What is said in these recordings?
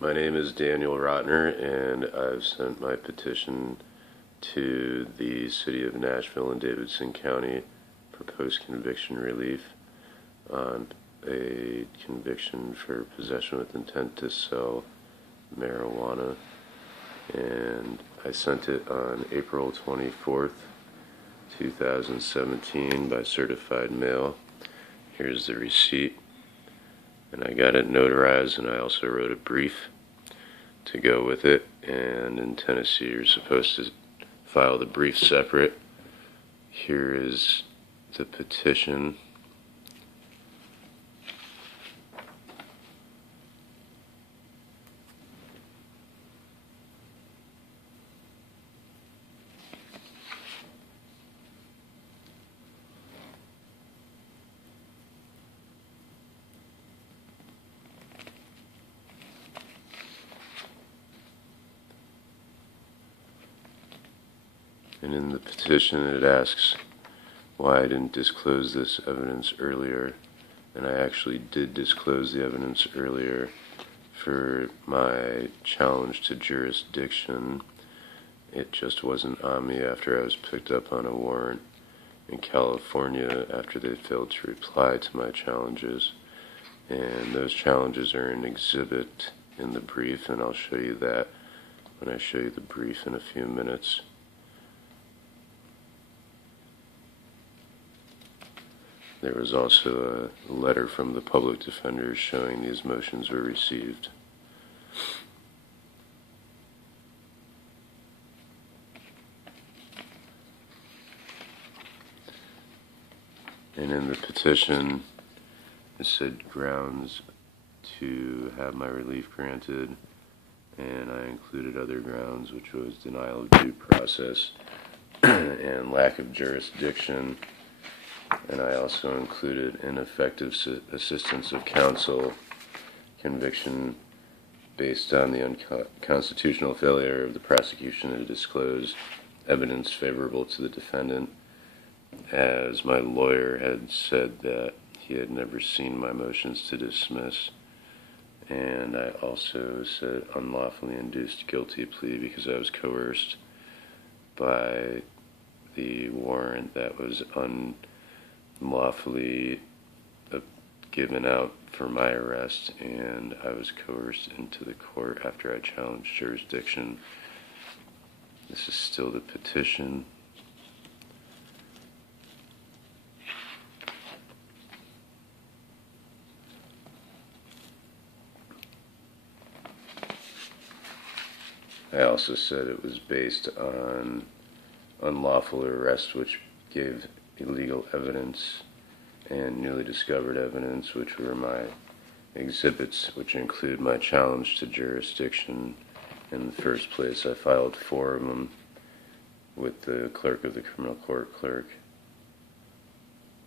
My name is Daniel Rotner, and I've sent my petition to the City of Nashville and Davidson County for post-conviction relief on a conviction for possession with intent to sell marijuana, and I sent it on April 24th, 2017 by certified mail. Here's the receipt, and I got it notarized, and I also wrote a brief to go with it. And in Tennessee you're supposed to file the brief separate. Here is the petition. And in the petition it asks why I didn't disclose this evidence earlier. And I actually did disclose the evidence earlier for my challenge to jurisdiction. It just wasn't on me after I was picked up on a warrant in California after they failed to reply to my challenges. And those challenges are an exhibit in the brief, and I'll show you that when I show you the brief in a few minutes. There was also a letter from the public defender showing these motions were received. And in the petition, it said grounds to have my relief granted, and I included other grounds, which was denial of due process and lack of jurisdiction. And I also included ineffective assistance of counsel, conviction based on the unconstitutional failure of the prosecution to disclose evidence favorable to the defendant, as my lawyer had said that he had never seen my motions to dismiss. And I also said unlawfully induced guilty plea because I was coerced by the warrant that was unlawfully given out for my arrest, and I was coerced into the court after I challenged jurisdiction. This is still the petition. I also said it was based on unlawful arrest, which gave illegal evidence, and newly discovered evidence, which were my exhibits, which include my challenge to jurisdiction. In the first place, I filed 4 of them with the clerk of the criminal court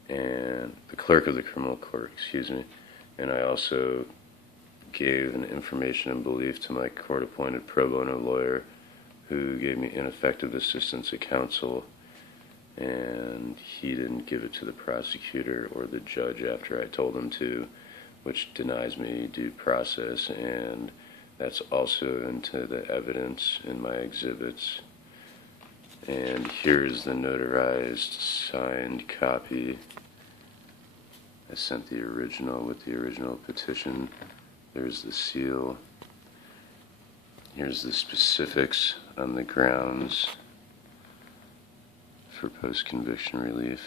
and the clerk of the criminal court, and I also gave an information and belief to my court-appointed pro bono lawyer, who gave me ineffective assistance of counsel, and he didn't give it to the prosecutor or the judge after I told him to, which denies me due process, and that's also into the evidence in my exhibits. And here's the notarized signed copy. I sent the original with the original petition. There's the seal. Here's the specifics on the grounds for post-conviction relief.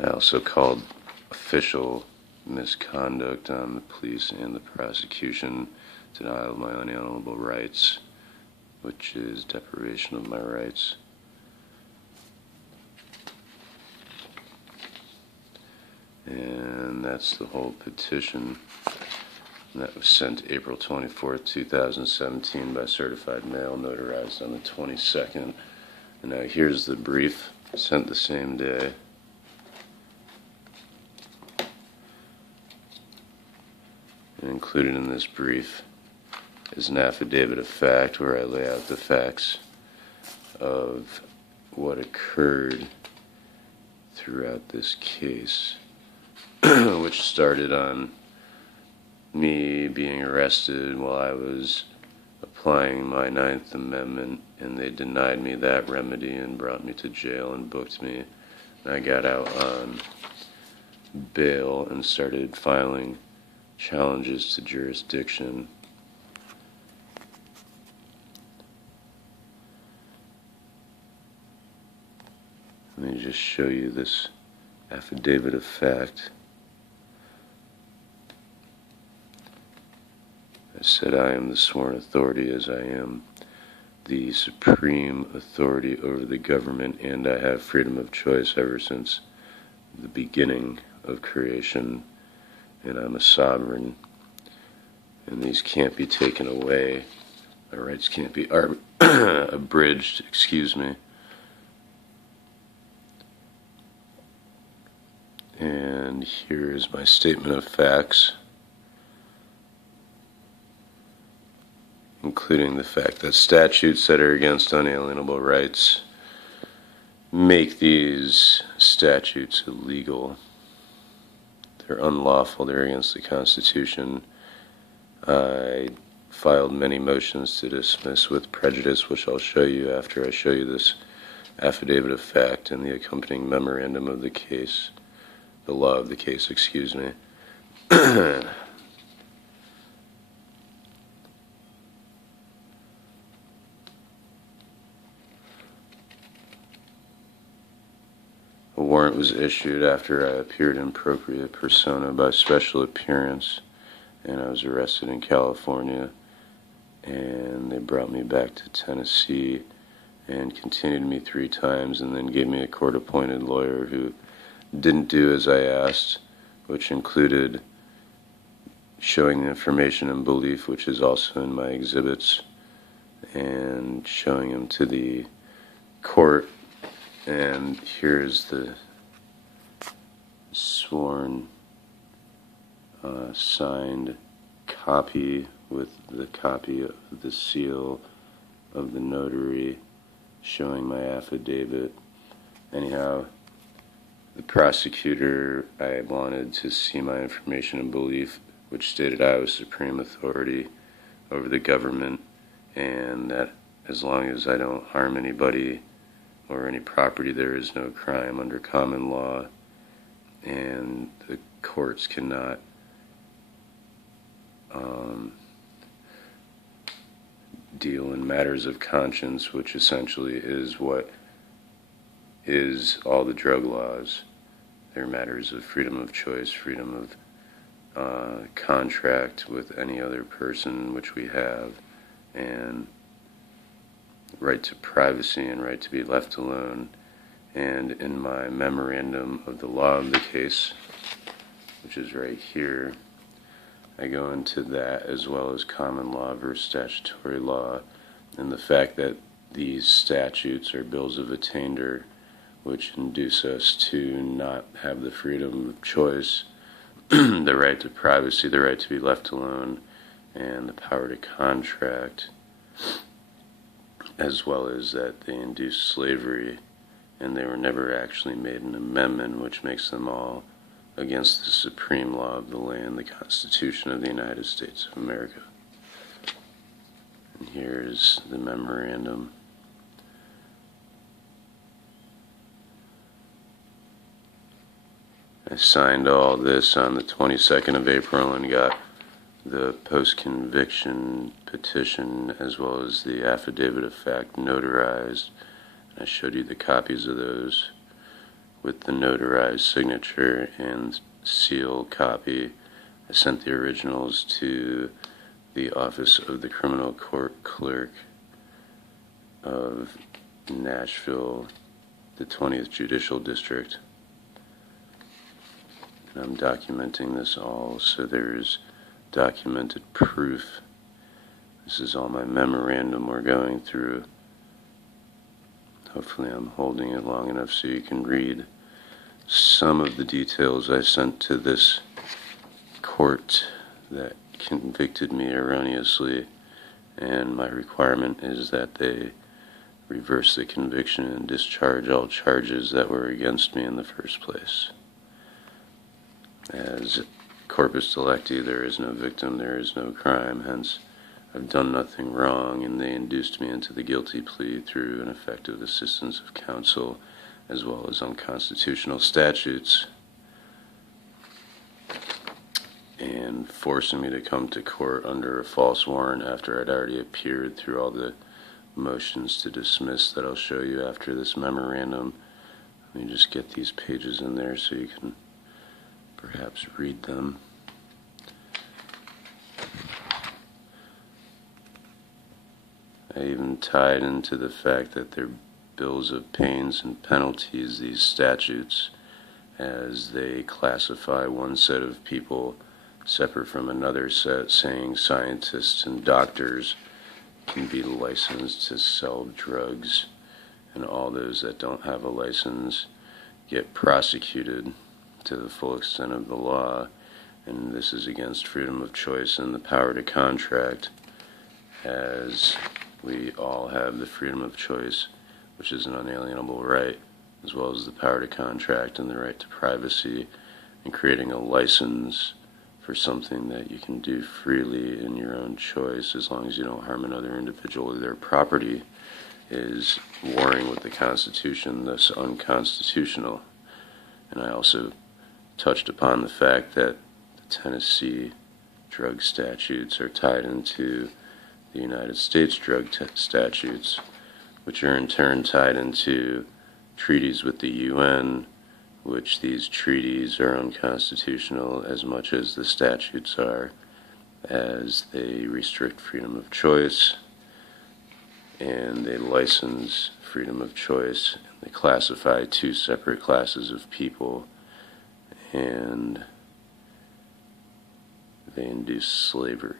I also called official misconduct on the police and the prosecution, denial of my unalienable rights, which is deprivation of my rights. And that's the whole petition. And that was sent April 24th, 2017 by certified mail, notarized on the 22nd. And now here's the brief, sent the same day. And included in this brief is an affidavit of fact where I lay out the facts of what occurred throughout this case, which started on me being arrested while I was applying my Ninth Amendment, and they denied me that remedy and brought me to jail and booked me. And I got out on bail and started filing challenges to jurisdiction. Let me just show you this affidavit of fact. I said, I am the sworn authority as I am the supreme authority over the government, and I have freedom of choice ever since the beginning of creation, and I'm a sovereign, and these can't be taken away. My rights can't be abridged, excuse me. And here is my statement of facts, including the fact that statutes that are against unalienable rights make these statutes illegal. They're unlawful, they're against the Constitution. I filed many motions to dismiss with prejudice, which I'll show you after I show you this affidavit of fact and the accompanying memorandum of the case, the law of the case, excuse me. A warrant was issued after I appeared in propria persona by special appearance, and I was arrested in California, and they brought me back to Tennessee and continued me 3 times, and then gave me a court-appointed lawyer who didn't do as I asked, which included showing the information and belief, which is also in my exhibits, and showing them to the court. And here's the sworn signed copy with the copy of the seal of the notary showing my affidavit. Anyhow, the prosecutor, I wanted to see my information and belief, which stated I was supreme authority over the government, and that as long as I don't harm anybody or any property, there is no crime under common law, and the courts cannot deal in matters of conscience, which essentially is what is all the drug laws. They're matters of freedom of choice, freedom of contract with any other person, which we have, and right to privacy and right to be left alone. And in my memorandum of the law of the case, which is right here, I go into that as well as common law versus statutory law, and the fact that these statutes are bills of attainder, which induce us to not have the freedom of choice, the right to privacy, the right to be left alone, and the power to contract, as well as that they induce slavery, and they were never actually made an amendment, which makes them all against the supreme law of the land, the Constitution of the United States of America. And here's the memorandum. I signed all this on the 22nd of April and got the post-conviction petition as well as the affidavit of fact notarized. I showed you the copies of those with the notarized signature and seal copy. I sent the originals to the office of the criminal court clerk of Nashville, the 20th Judicial District. And I'm documenting this all, so there's documented proof. This is all my memorandum we're going through. Hopefully I'm holding it long enough so you can read some of the details I sent to this court that convicted me erroneously, and my requirement is that they reverse the conviction and discharge all charges that were against me in the first place. As corpus delicti, there is no victim, there is no crime, hence I've done nothing wrong, and they induced me into the guilty plea through ineffective assistance of counsel, as well as unconstitutional statutes, and forcing me to come to court under a false warrant after I'd already appeared through all the motions to dismiss that I'll show you after this memorandum. Let me just get these pages in there so you can perhaps read them. I even tied into the fact that they're bills of pains and penalties, these statutes, as they classify one set of people separate from another set, saying scientists and doctors can be licensed to sell drugs, and all those that don't have a license get prosecuted to the full extent of the law, and this is against freedom of choice and the power to contract, as we all have the freedom of choice, which is an unalienable right, as well as the power to contract and the right to privacy, and creating a license for something that you can do freely in your own choice as long as you don't harm another individual or their property is warring with the Constitution, thus unconstitutional. And I also touched upon the fact that the Tennessee drug statutes are tied into the United States drug statutes, which are in turn tied into treaties with the UN, which these treaties are unconstitutional as much as the statutes are, as they restrict freedom of choice, and they license freedom of choice, and they classify two separate classes of people, and they induce slavery.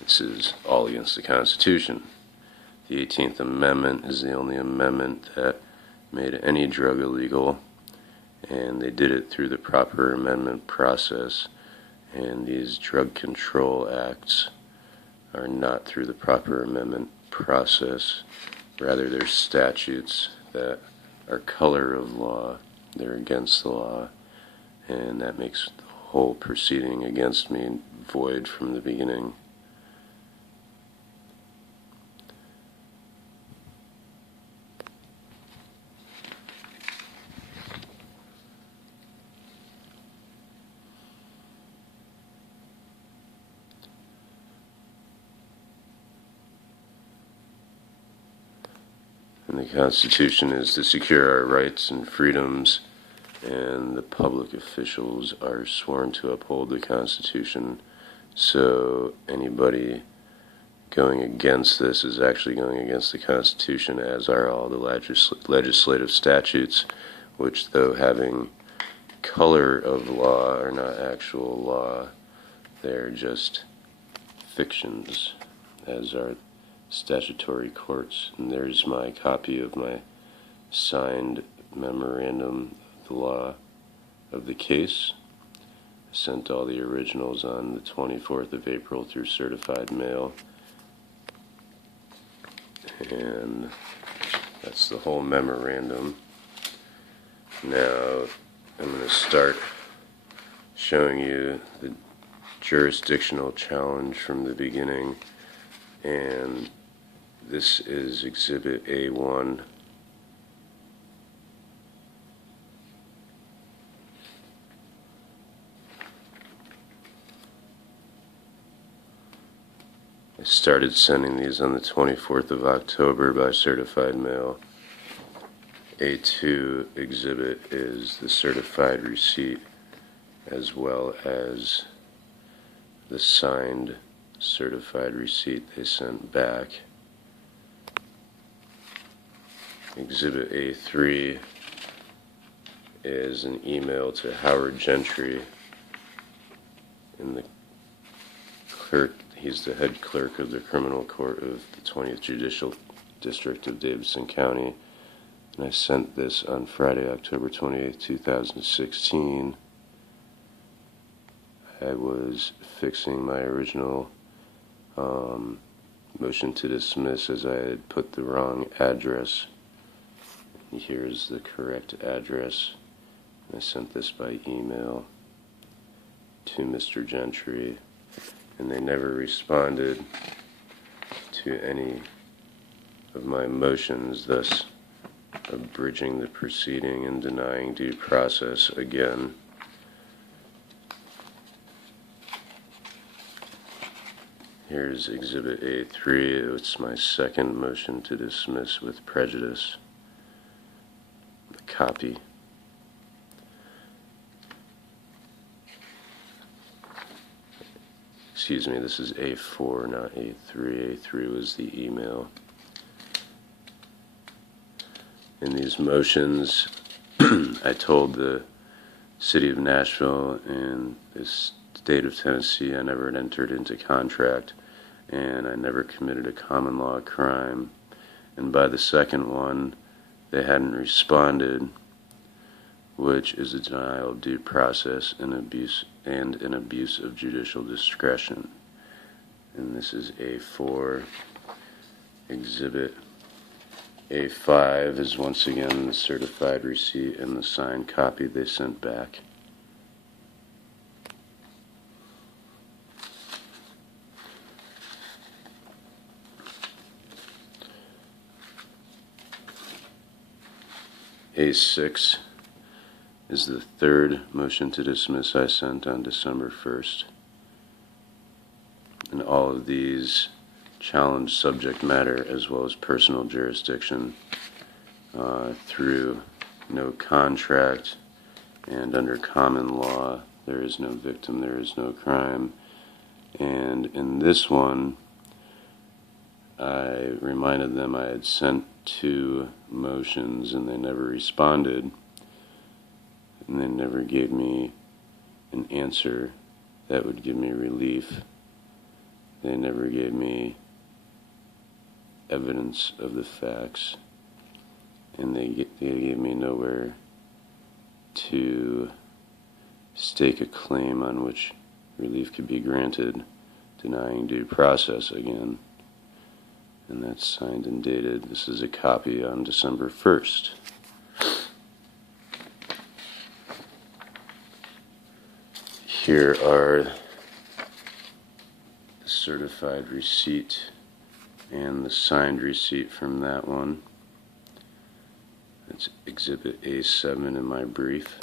This is all against the Constitution. The 18th Amendment is the only amendment that made any drug illegal, and they did it through the proper amendment process, and these drug control acts are not through the proper amendment process. Rather, they're statutes that are color of law, they're against the law, and that makes the whole proceeding against me void from the beginning. And the Constitution is to secure our rights and freedoms, and the public officials are sworn to uphold the Constitution. So anybody going against this is actually going against the Constitution, as are all the legislative statutes, which, though having color of law, are not actual law. They're just fictions, as are statutory courts. And there's my copy of my signed Memorandum of Law of the case. I sent all the originals on the 24th of April through certified mail. And that's the whole memorandum. Now I'm going to start showing you the jurisdictional challenge from the beginning, and this is Exhibit A1. I started sending these on the 24th of October by certified mail. A2 exhibit is the certified receipt, as well as the signed certified receipt they sent back. Exhibit A3 is an email to Howard Gentry, in the clerk. He's the head clerk of the criminal court of the 20th Judicial District of Davidson County. And I sent this on Friday, October 28th, 2016. I was fixing my original motion to dismiss as I had put the wrong address. Here's the correct address. I sent this by email to Mr. Gentry, and they never responded to any of my motions, thus abridging the proceeding and denying due process again. Here's Exhibit A3. It's my second motion to dismiss with prejudice. The copy. Excuse me, this is A4, not A3. A3 was the email. In these motions, I told the city of Nashville and the state of Tennessee I never had entered into contract, and I never committed a common law crime. And by the second one, they hadn't responded, which is a denial of due process and an abuse of judicial discretion. And this is A4. Exhibit A5 is once again the certified receipt and the signed copy they sent back. A6 is the third motion to dismiss I sent on December 1st. And all of these challenge subject matter as well as personal jurisdiction through no contract, and under common law there is no victim, there is no crime. And in this one, I reminded them I had sent 2 motions and they never responded, and they never gave me an answer that would give me relief. They never gave me evidence of the facts, and they gave me nowhere to stake a claim on which relief could be granted, denying due process again. And that's signed and dated. This is a copy on December 1st. Here are the certified receipt and the signed receipt from that one. It's Exhibit A7 in my brief.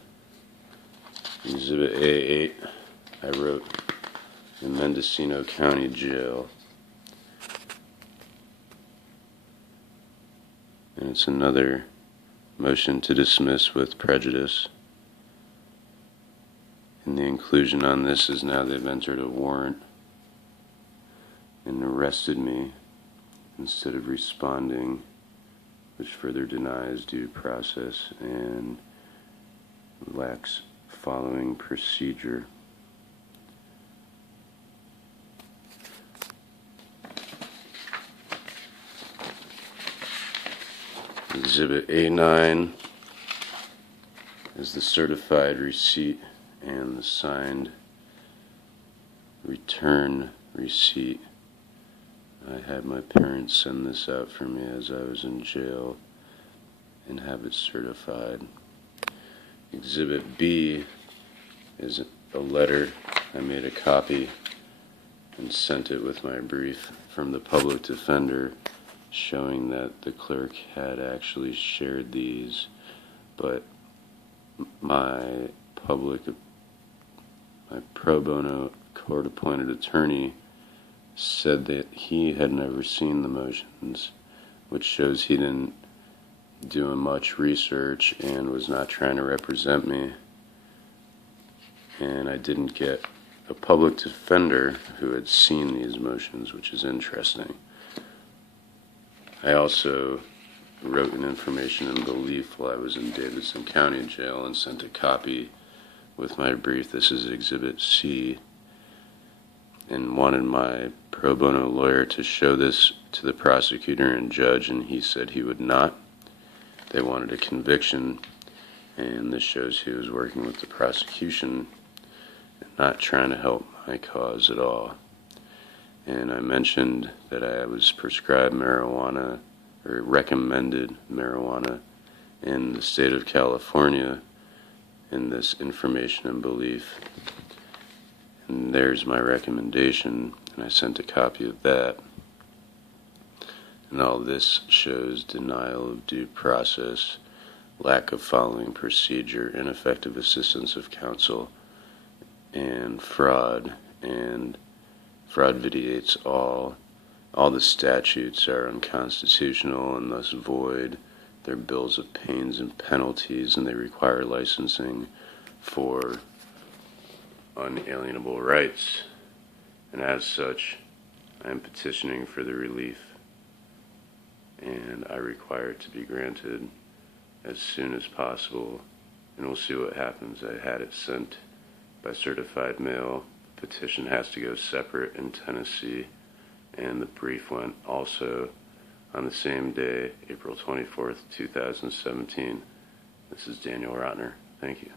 Exhibit A8, I wrote in Mendocino County Jail. And it's another motion to dismiss with prejudice. And the inclusion on this is now they've entered a warrant and arrested me instead of responding, which further denies due process and lacks following procedure. Exhibit A9 is the certified receipt and the signed return receipt. I had my parents send this out for me as I was in jail and have it certified. Exhibit B is a letter. I made a copy and sent it with my brief from the public defender, showing that the clerk had actually shared these, but my pro bono court-appointed attorney said that he had never seen the motions, which shows he didn't do much research and was not trying to represent me. And I didn't get a public defender who had seen these motions, which is interesting. I also wrote an information and belief while I was in Davidson County Jail and sent a copy with my brief. This is Exhibit C, and wanted my pro bono lawyer to show this to the prosecutor and judge, and he said he would not. They wanted a conviction, and this shows he was working with the prosecution and not trying to help my cause at all. and I mentioned that I was prescribed marijuana, or recommended marijuana, in the state of California in this information and belief. And there's my recommendation, and I sent a copy of that. And all this shows denial of due process, lack of following procedure, ineffective assistance of counsel, and fraud. And fraud vitiates all. All the statutes are unconstitutional and thus void. They're bills of pains and penalties, and they require licensing for unalienable rights. And as such, I am petitioning for the relief, and I require it to be granted as soon as possible, and we'll see what happens. I had it sent by certified mail. The petition has to go separate in Tennessee, and the brief went also on the same day, April 24th, 2017. This is Daniel Rotner. Thank you.